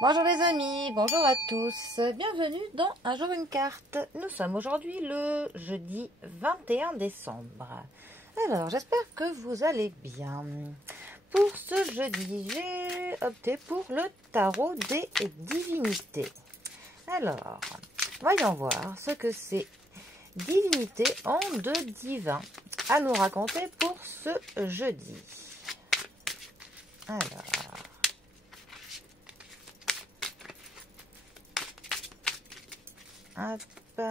Bonjour les amis, bonjour à tous, bienvenue dans Un jour une carte. Nous sommes aujourd'hui le jeudi 21 décembre. Alors j'espère que vous allez bien. Pour ce jeudi, j'ai opté pour le tarot des divinités. Alors, voyons voir ce que ces divinités ont de divin à nous raconter pour ce jeudi. Alors... hop.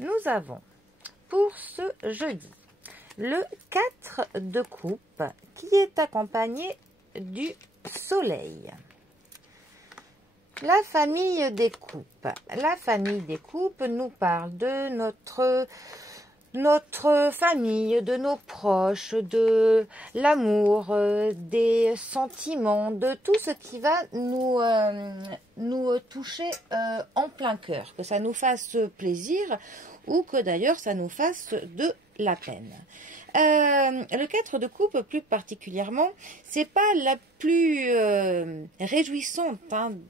Nous avons pour ce jeudi le 4 de coupe qui est accompagné du soleil. La famille des coupes. La famille des coupes nous parle de notre famille, de nos proches, de l'amour, des sentiments, de tout ce qui va nous toucher en plein cœur, que ça nous fasse plaisir ou que d'ailleurs ça nous fasse de la peine. Le 4 de coupe plus particulièrement, c'est pas la plus réjouissante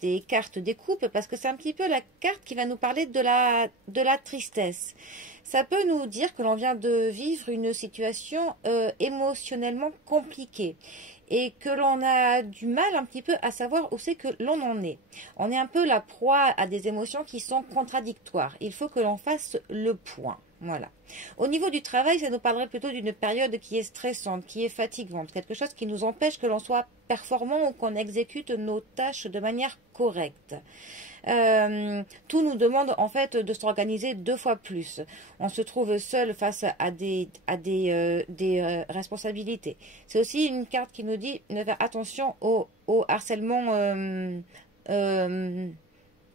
des cartes des coupes parce que c'est un petit peu la carte qui va nous parler de la tristesse. Ça peut nous dire que l'on vient de vivre une situation émotionnellement compliquée et que l'on a du mal un petit peu à savoir où c'est que l'on en est. On est un peu la proie à des émotions qui sont contradictoires. Il faut que l'on fasse le point. Voilà. Au niveau du travail, ça nous parlerait plutôt d'une période qui est stressante, qui est fatigante, quelque chose qui nous empêche que l'on soit performant ou qu'on exécute nos tâches de manière correcte. Tout nous demande en fait de s'organiser 2 fois plus. On se trouve seul face à des responsabilités. C'est aussi une carte qui nous dit de faire attention au harcèlement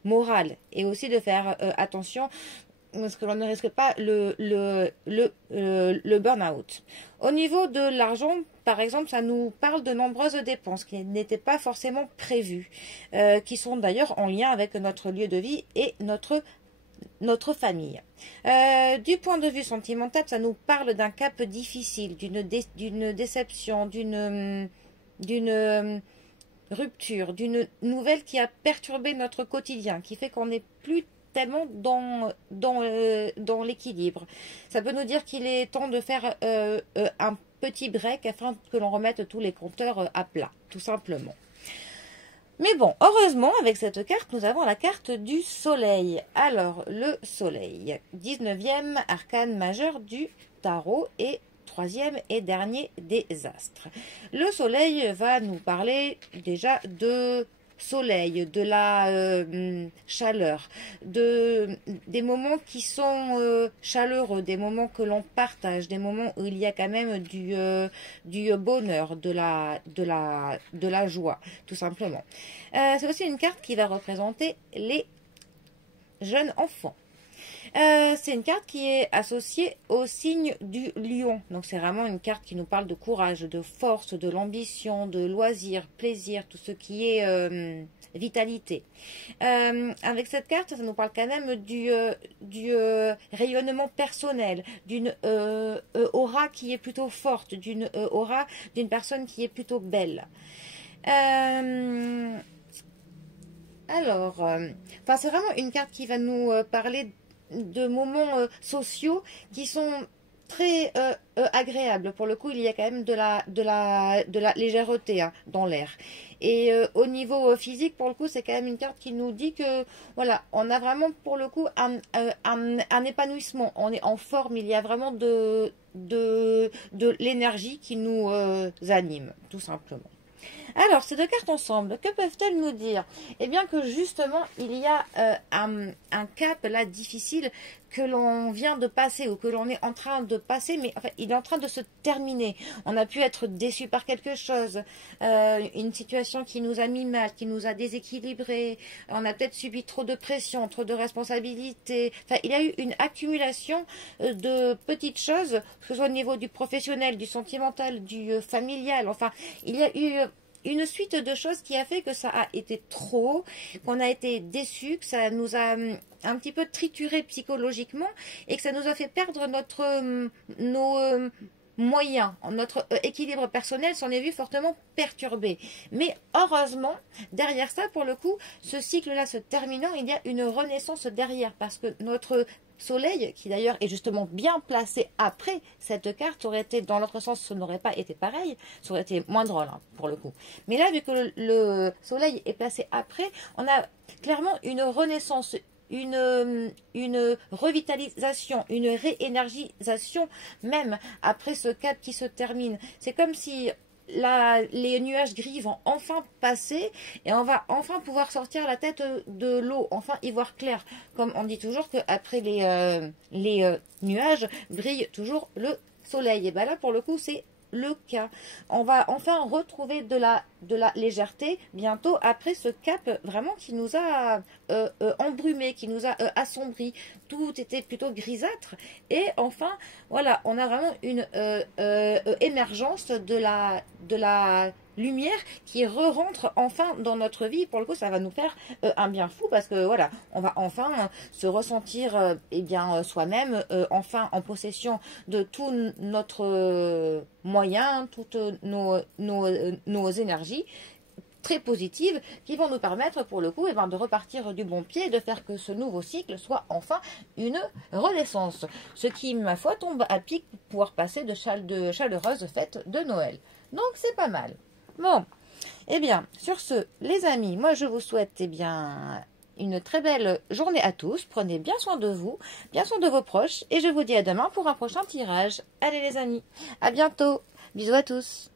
moral et aussi de faire attention parce que l'on ne risque pas le burn-out. Au niveau de l'argent, par exemple, ça nous parle de nombreuses dépenses qui n'étaient pas forcément prévues, qui sont d'ailleurs en lien avec notre lieu de vie et notre famille. Du point de vue sentimental, ça nous parle d'un cap difficile, d'une déception, d'une rupture, d'une nouvelle qui a perturbé notre quotidien, qui fait qu'on n'est plus tellement dans l'équilibre. Ça peut nous dire qu'il est temps de faire un petit break afin que l'on remette tous les compteurs à plat, tout simplement. Mais bon, heureusement, avec cette carte, nous avons la carte du soleil. Alors, le soleil, 19e arcane majeur du tarot et 3e et dernier des astres. Le soleil va nous parler déjà de soleil, de la chaleur, des moments qui sont chaleureux, des moments que l'on partage, des moments où il y a quand même du bonheur, de la joie, tout simplement. C'est aussi une carte qui va représenter les jeunes enfants. C'est une carte qui est associée au signe du lion. Donc c'est vraiment une carte qui nous parle de courage, de force, de l'ambition, de loisir, plaisir, tout ce qui est vitalité. Avec cette carte, ça nous parle quand même du rayonnement personnel, d'une aura qui est plutôt forte, d'une aura d'une personne qui est plutôt belle. Alors, c'est vraiment une carte qui va nous parler de moments sociaux qui sont très agréables. Pour le coup, il y a quand même de la légèreté dans l'air. Et au niveau physique, pour le coup, c'est quand même une carte qui nous dit que voilà, on a vraiment pour le coup un épanouissement. On est en forme, il y a vraiment de l'énergie qui nous anime, tout simplement. Alors, ces deux cartes ensemble, que peuvent-elles nous dire? Eh bien que justement, il y a un cap là difficile que l'on vient de passer ou que l'on est en train de passer, mais enfin, il est en train de se terminer. On a pu être déçu par quelque chose, une situation qui nous a mis mal, qui nous a déséquilibré. On a peut-être subi trop de pression, trop de responsabilités. Enfin, il y a eu une accumulation de petites choses, que ce soit au niveau du professionnel, du sentimental, du familial. Enfin, il y a eu une suite de choses qui a fait que ça a été trop, qu'on a été déçus, que ça nous a un petit peu trituré psychologiquement et que ça nous a fait perdre nos moyen, notre équilibre personnel s'en est vu fortement perturbé. Mais heureusement, derrière ça, pour le coup, ce cycle-là se terminant, il y a une renaissance derrière, parce que notre Soleil, qui d'ailleurs est justement bien placé après cette carte, aurait été dans l'autre sens, ce n'aurait pas été pareil, ça aurait été moins drôle hein, pour le coup. Mais là, vu que le Soleil est placé après, on a clairement une renaissance, une revitalisation, une réénergisation même après ce cap qui se termine. C'est comme si les nuages gris vont enfin passer et on va enfin pouvoir sortir la tête de l'eau, enfin y voir clair. Comme on dit toujours qu'après les nuages brille toujours le soleil. Et bien là, pour le coup, c'est le cas. On va enfin retrouver de la légèreté bientôt après ce cap vraiment qui nous a embrumé, qui nous a assombri. Tout était plutôt grisâtre et enfin voilà, on a vraiment une émergence de la lumière qui re-rentre enfin dans notre vie. Pour le coup, ça va nous faire un bien fou parce que voilà, on va enfin se ressentir eh bien soi-même, enfin en possession de tout notre moyen, toutes nos énergies très positives qui vont nous permettre pour le coup eh ben, de repartir du bon pied et de faire que ce nouveau cycle soit enfin une renaissance. Ce qui, ma foi, tombe à pic pour pouvoir passer de chaleureuses fêtes de Noël. Donc c'est pas mal. Bon, eh bien, sur ce, les amis, moi je vous souhaite eh bien une très belle journée à tous. Prenez bien soin de vous, bien soin de vos proches et je vous dis à demain pour un prochain tirage. Allez les amis, à bientôt. Bisous à tous.